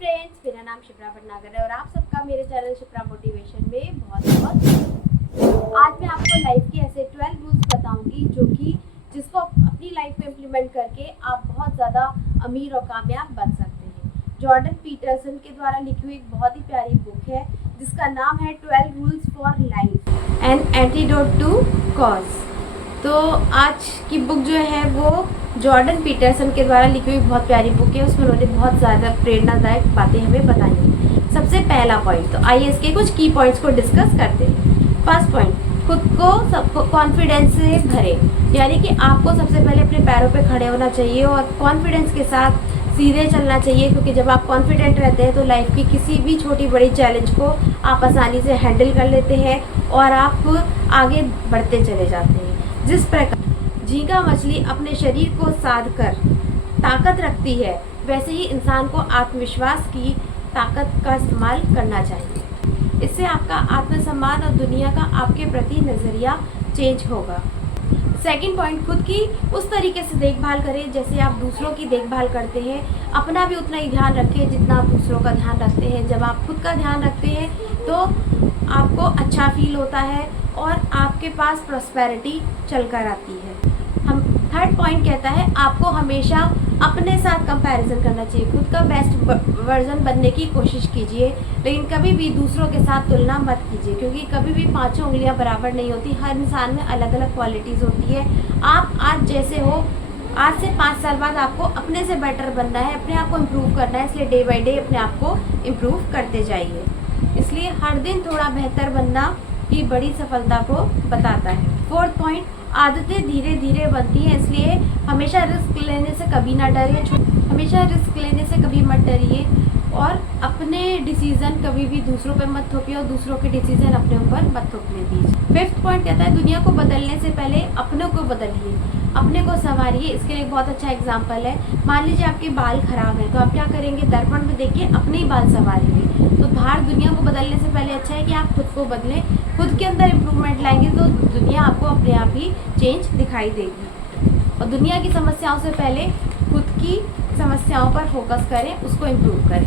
Friends, मेरा नाम शिप्रा भटनागर है और आप सबका मेरे चैनल शिप्रा मोटिवेशन में बहुत बहुत आज मैं आपको लाइफ के ऐसे 12 रूल्स बताऊंगी जो कि जिसको अपनी लाइफ में इम्प्लीमेंट करके आप बहुत ज़्यादा अमीर और कामयाब बन सकते हैं। जॉर्डन पीटरसन के द्वारा लिखी हुई एक बहुत ही प्यारी बुक है जिसका नाम है 12 rules for life an antidote to chaos. तो आज की बुक जो है वो जॉर्डन पीटरसन के द्वारा लिखी हुई बहुत प्यारी बुक है। उसमें उन्होंने बहुत ज़्यादा प्रेरणादायक बातें हमें बताई हैं। सबसे पहला पॉइंट, तो आइए इसके कुछ की पॉइंट्स को डिस्कस करते हैं। फर्स्ट पॉइंट, खुद को सबको कॉन्फिडेंस से भरे, यानी कि आपको सबसे पहले अपने पैरों पे खड़े होना चाहिए और कॉन्फिडेंस के साथ सीधे चलना चाहिए, क्योंकि जब आप कॉन्फिडेंट रहते हैं तो लाइफ की किसी भी छोटी बड़ी चैलेंज को आप आसानी से हैंडल कर लेते हैं और आप आगे बढ़ते चले जाते हैं। जिस प्रकार झींगा मछली अपने शरीर को साध कर ताकत रखती है, वैसे ही इंसान को आत्मविश्वास की ताकत का इस्तेमाल करना चाहिए। इससे आपका आत्मसम्मान और दुनिया का आपके प्रति नज़रिया चेंज होगा। सेकंड पॉइंट, खुद की उस तरीके से देखभाल करें जैसे आप दूसरों की देखभाल करते हैं। अपना भी उतना ही ध्यान रखें जितना आप दूसरों का ध्यान रखते हैं। जब आप खुद का ध्यान रखते हैं तो आपको अच्छा फील होता है और आपके पास प्रॉस्पेरिटी चल कर आती है। हम थर्ड पॉइंट कहता है आपको हमेशा अपने साथ कंपैरिजन करना चाहिए। खुद का बेस्ट वर्जन बनने की कोशिश कीजिए, लेकिन कभी भी दूसरों के साथ तुलना मत कीजिए, क्योंकि कभी भी पांचों उंगलियां बराबर नहीं होती। हर इंसान में अलग अलग क्वालिटीज़ होती है। आप आज जैसे हो, आज से 5 साल बाद आपको अपने से बेटर बनना है, अपने आप को इम्प्रूव करना है। इसलिए डे बाई डे अपने आप को इम्प्रूव करते जाइए। इसलिए हर दिन थोड़ा बेहतर बनना ही बड़ी सफलता को बताता है। फोर्थ पॉइंट, आदतें धीरे धीरे बनती हैं, इसलिए हमेशा रिस्क लेने से कभी ना डरिए। हमेशा रिस्क लेने से कभी मत डरिए और अपने डिसीज़न कभी भी दूसरों पे मत थोपिए और दूसरों के डिसीज़न अपने ऊपर मत थोपने दीजिए। फिफ्थ पॉइंट कहता है दुनिया को बदलने से पहले अपनों को बदलिए, अपने को संवारिए। इसके लिए एक बहुत अच्छा एग्जाम्पल है। मान लीजिए आपके बाल खराब हैं, तो आप क्या करेंगे? दर्पण में देखिए अपने ही बाल संवारेंगे। तो बाहर दुनिया को बदलने से पहले अच्छा है कि आप खुद को बदलें। खुद के अंदर इम्प्रूवमेंट लाएंगे तो दुनिया आपको अपने आप ही चेंज दिखाई देगी। और दुनिया की समस्याओं से पहले खुद की समस्याओं पर फोकस करें, उसको इम्प्रूव करें।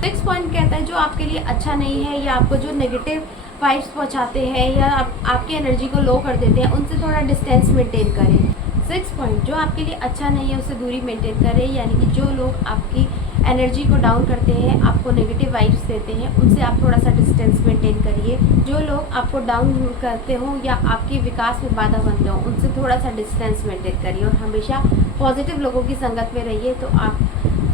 सिक्स पॉइंट कहता है जो आपके लिए अच्छा नहीं है या आपको जो नेगेटिव वाइब्स पहुंचाते हैं या आपकी एनर्जी को लो कर देते हैं, उनसे थोड़ा डिस्टेंस मेंटेन करें। सिक्स पॉइंट, जो आपके लिए अच्छा नहीं है उससे दूरी मेंटेन करें, यानी कि जो लोग आपकी एनर्जी को डाउन करते हैं, आपको नेगेटिव वाइब्स देते हैं, उनसे आप थोड़ा सा डिस्टेंस मेंटेन करिए। जो लोग आपको डाउन करते हो या आपके विकास में बाधा बनते हो, उनसे थोड़ा सा डिस्टेंस मेंटेन करिए और हमेशा पॉजिटिव लोगों की संगत में रहिए, तो आप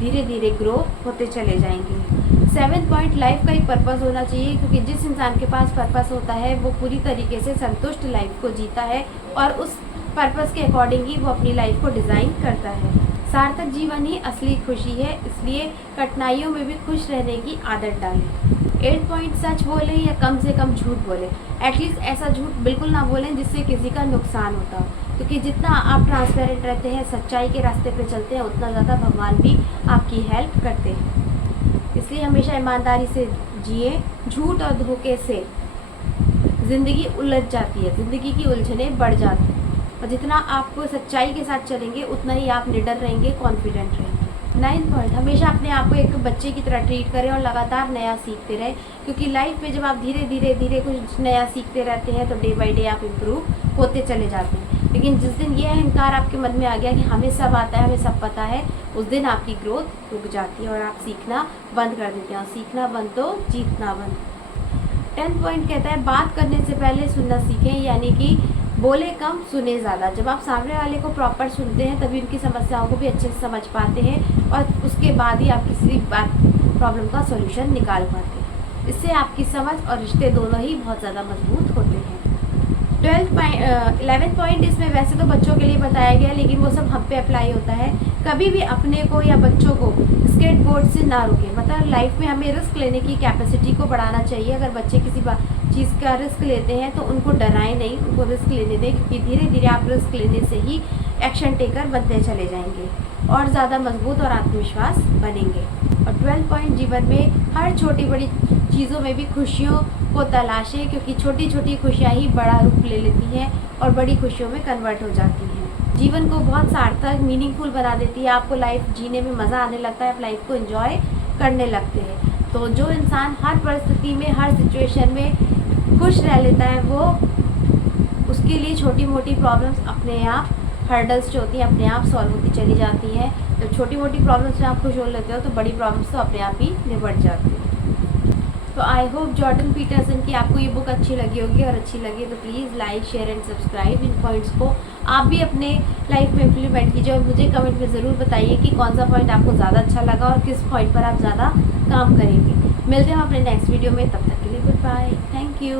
धीरे धीरे ग्रो होते चले जाएंगे। सेवेंथ पॉइंट, लाइफ का एक पर्पस होना चाहिए, क्योंकि जिस इंसान के पास पर्पस होता है वो पूरी तरीके से संतुष्ट लाइफ को जीता है और उस पर्पस के अकॉर्डिंग ही वो अपनी लाइफ को डिज़ाइन करता है। सार्थक जीवन ही असली खुशी है, इसलिए कठिनाइयों में भी खुश रहने की आदत डालें। 8 पॉइंट, सच बोलें या कम से कम झूठ बोलें। एटलीस्ट ऐसा झूठ बिल्कुल ना बोलें जिससे किसी का नुकसान होता हो, क्योंकि जितना आप ट्रांसपेरेंट रहते हैं, सच्चाई के रास्ते पे चलते हैं, उतना ज़्यादा भगवान भी आपकी हेल्प करते हैं। इसलिए हमेशा ईमानदारी से जिए। झूठ और धोखे से ज़िंदगी उलझ जाती है, ज़िंदगी की उलझनें बढ़ जाती हैं। और जितना आप सच्चाई के साथ चलेंगे उतना ही आप निडर रहेंगे, कॉन्फिडेंट रहेंगे। 9 पॉइंट, हमेशा अपने आप को एक बच्चे की तरह ट्रीट करें और लगातार नया सीखते रहें, क्योंकि लाइफ में जब आप धीरे धीरे कुछ नया सीखते रहते हैं तो डे बाई डे आप इम्प्रूव होते चले जाते हैं। लेकिन जिस दिन ये अहंकार आपके मन में आ गया कि हमें सब आता है, हमें सब पता है, उस दिन आपकी ग्रोथ रुक जाती है और आप सीखना बंद कर देते हैं। और सीखना बंद तो जीतना बंद। 10 पॉइंट कहता है बात करने से पहले सुनना सीखें, यानी कि बोले कम सुने ज़्यादा। जब आप सामने वाले को प्रॉपर सुनते हैं तभी उनकी समस्याओं को भी अच्छे से समझ पाते हैं और उसके बाद ही आप किसी बात प्रॉब्लम का सॉल्यूशन निकाल पाते हैं। इससे आपकी समझ और रिश्ते दोनों ही बहुत ज़्यादा मजबूत होते हैं। 11 पॉइंट, इसमें वैसे तो बच्चों के लिए बताया गया, लेकिन वो सब हम पे अप्लाई होता है। कभी भी अपने को या बच्चों को स्केटबोर्ड से ना रोकें। मतलब लाइफ में हमें रिस्क लेने की कैपेसिटी को बढ़ाना चाहिए। अगर बच्चे किसी चीज़ का रिस्क लेते हैं तो उनको डराएं नहीं, उनको रिस्क लेने दें, क्योंकि धीरे धीरे आप रिस्क लेने से ही एक्शन टेकर बनते चले जाएंगे और ज़्यादा मजबूत और आत्मविश्वास बनेंगे। और 12 पॉइंट, जीवन में हर छोटी बड़ी चीज़ों में भी खुशियों को तलाशें, क्योंकि छोटी छोटी खुशियाँ ही बड़ा रूप ले लेती हैं और बड़ी खुशियों में कन्वर्ट हो जाती हैं। जीवन को बहुत सार्थक मीनिंगफुल बना देती है। आपको लाइफ जीने में मज़ा आने लगता है, आप लाइफ को एंजॉय करने लगते हैं। तो जो इंसान हर परिस्थिति में, हर सिचुएशन में खुश रह लेता है, वो उसके लिए छोटी मोटी प्रॉब्लम्स अपने आप, हर्डल्स जो होती हैं अपने आप सॉल्व होती चली जाती हैं। जब छोटी मोटी प्रॉब्लम्स में आप खुश हो लेते हो तो बड़ी प्रॉब्लम्स तो अपने आप ही निपट जाती हैं। तो आई होप जॉर्डन पीटरसन की आपको ये बुक अच्छी लगी होगी, और अच्छी लगी तो please like, share and subscribe. In points को आप भी अपने लाइफ में इम्प्लीमेंट कीजिए, और मुझे कमेंट में ज़रूर बताइए कि कौन सा पॉइंट आपको ज़्यादा अच्छा लगा और किस पॉइंट पर आप ज़्यादा काम करेंगे। मिलते हैं अपने नेक्स्ट वीडियो में, तब तक के लिए गुड बाय, थैंक यू।